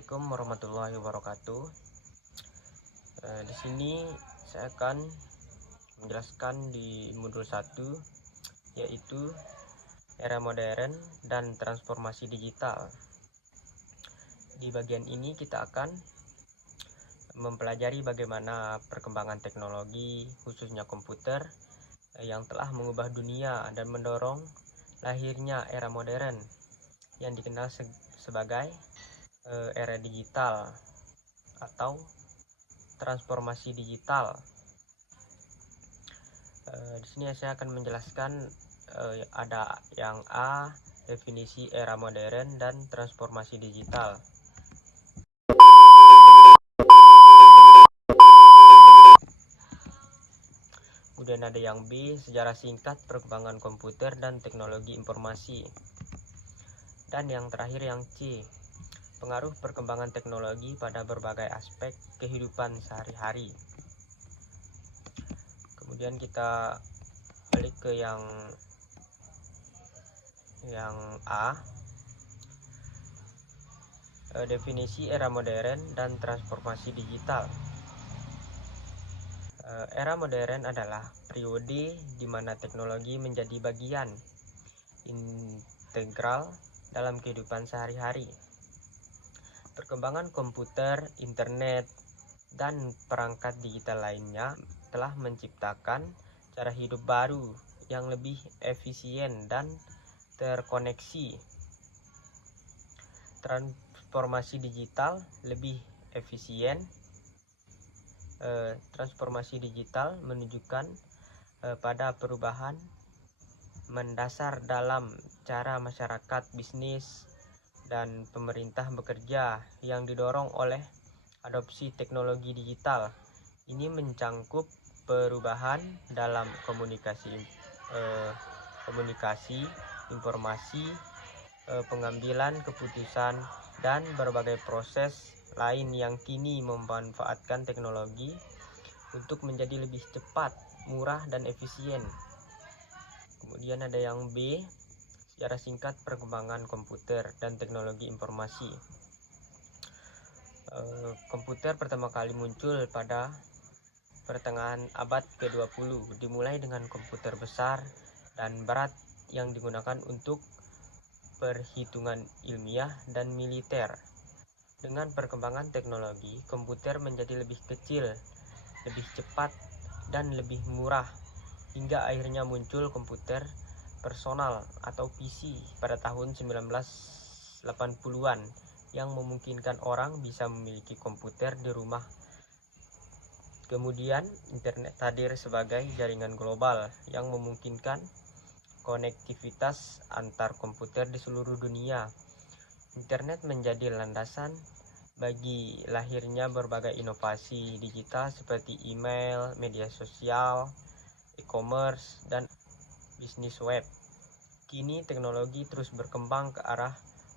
Assalamualaikum warahmatullahi wabarakatuh. Di sini saya akan menjelaskan di modul 1, yaitu era modern dan transformasi digital. Di bagian ini kita akan mempelajari bagaimana perkembangan teknologi, khususnya komputer, yang telah mengubah dunia dan mendorong lahirnya era modern yang dikenal sebagai era digital atau transformasi digital. Di sini saya akan menjelaskan ada yang A, definisi era modern dan transformasi digital. Kemudian ada yang B, sejarah singkat perkembangan komputer dan teknologi informasi. Dan yang terakhir yang C, pengaruh perkembangan teknologi pada berbagai aspek kehidupan sehari-hari. Kemudian kita balik ke yang A, definisi era modern dan transformasi digital. Era modern adalah periode di mana teknologi menjadi bagian integral dalam kehidupan sehari-hari. Perkembangan komputer, internet, dan perangkat digital lainnya telah menciptakan cara hidup baru yang lebih efisien dan terkoneksi. Transformasi digital lebih efisien. Transformasi digital menunjukkan pada perubahan mendasar dalam cara masyarakat, bisnis, dan pemerintah bekerja yang didorong oleh adopsi teknologi digital. Ini mencangkup perubahan dalam komunikasi, informasi, pengambilan keputusan, dan berbagai proses lain yang kini memanfaatkan teknologi untuk menjadi lebih cepat, murah, dan efisien. Kemudian ada yang B, sejarah singkat perkembangan komputer dan teknologi informasi. Komputer pertama kali muncul pada pertengahan abad ke-20, dimulai dengan komputer besar dan berat yang digunakan untuk perhitungan ilmiah dan militer. Dengan perkembangan teknologi, komputer menjadi lebih kecil, lebih cepat, dan lebih murah, hingga akhirnya muncul komputer personal atau PC pada tahun 1980-an yang memungkinkan orang bisa memiliki komputer di rumah. Kemudian, internet hadir sebagai jaringan global yang memungkinkan konektivitas antar komputer di seluruh dunia. Internet menjadi landasan bagi lahirnya berbagai inovasi digital seperti email, media sosial, e-commerce, dan bisnis web. Kini teknologi terus berkembang ke arah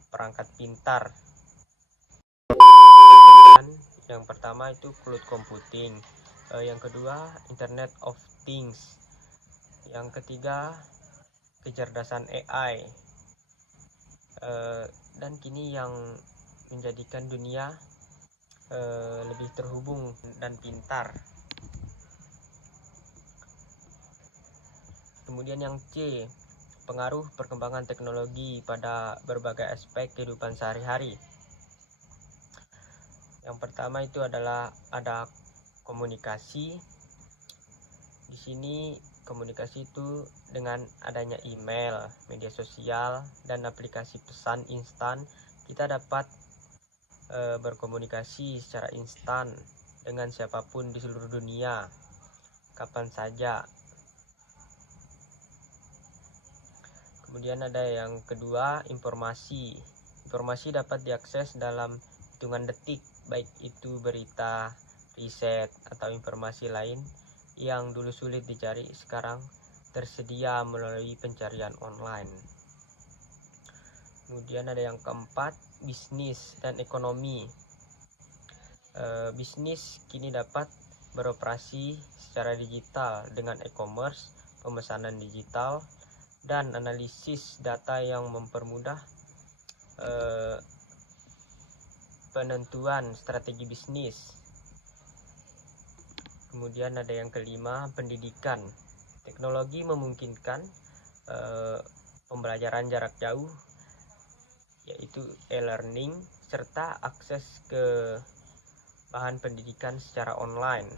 perangkat pintar. Yang pertama itu cloud computing, yang kedua Internet of Things, yang ketiga kecerdasan AI, dan kini yang menjadikan dunia lebih terhubung dan pintar. Kemudian yang C, pengaruh perkembangan teknologi pada berbagai aspek kehidupan sehari-hari. Yang pertama itu adalah ada komunikasi. Di sini komunikasi itu dengan adanya email, media sosial, dan aplikasi pesan instan, kita dapat berkomunikasi secara instan dengan siapapun di seluruh dunia, kapan saja. Kemudian ada yang kedua, informasi. Informasi dapat diakses dalam hitungan detik, baik itu berita, riset, atau informasi lain yang dulu sulit dicari, sekarang tersedia melalui pencarian online. Kemudian ada yang keempat, bisnis dan ekonomi. Bisnis kini dapat beroperasi secara digital dengan e-commerce, pemesanan digital, dan analisis data yang mempermudah penentuan strategi bisnis. Kemudian ada yang kelima, pendidikan. Teknologi memungkinkan pembelajaran jarak jauh, yaitu e-learning, serta akses ke bahan pendidikan secara online.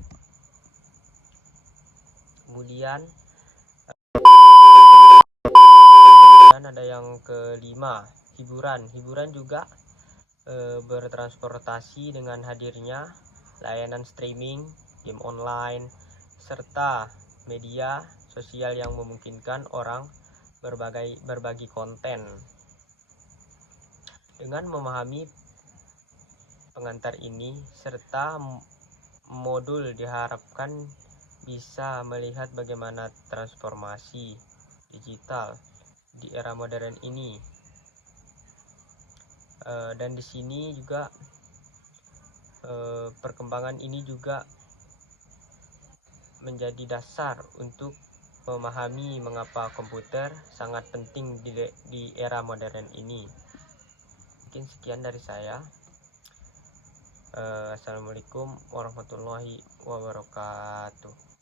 Kemudian ada yang kelima, hiburan. Hiburan juga bertransportasi dengan hadirnya layanan streaming, game online, serta media sosial yang memungkinkan orang berbagi konten. Dengan memahami pengantar ini serta modul, diharapkan bisa melihat bagaimana transformasi digital di era modern ini. Dan di sini juga perkembangan ini juga menjadi dasar untuk memahami mengapa komputer sangat penting di era modern ini. Mungkin sekian dari saya. Assalamualaikum warahmatullahi wabarakatuh.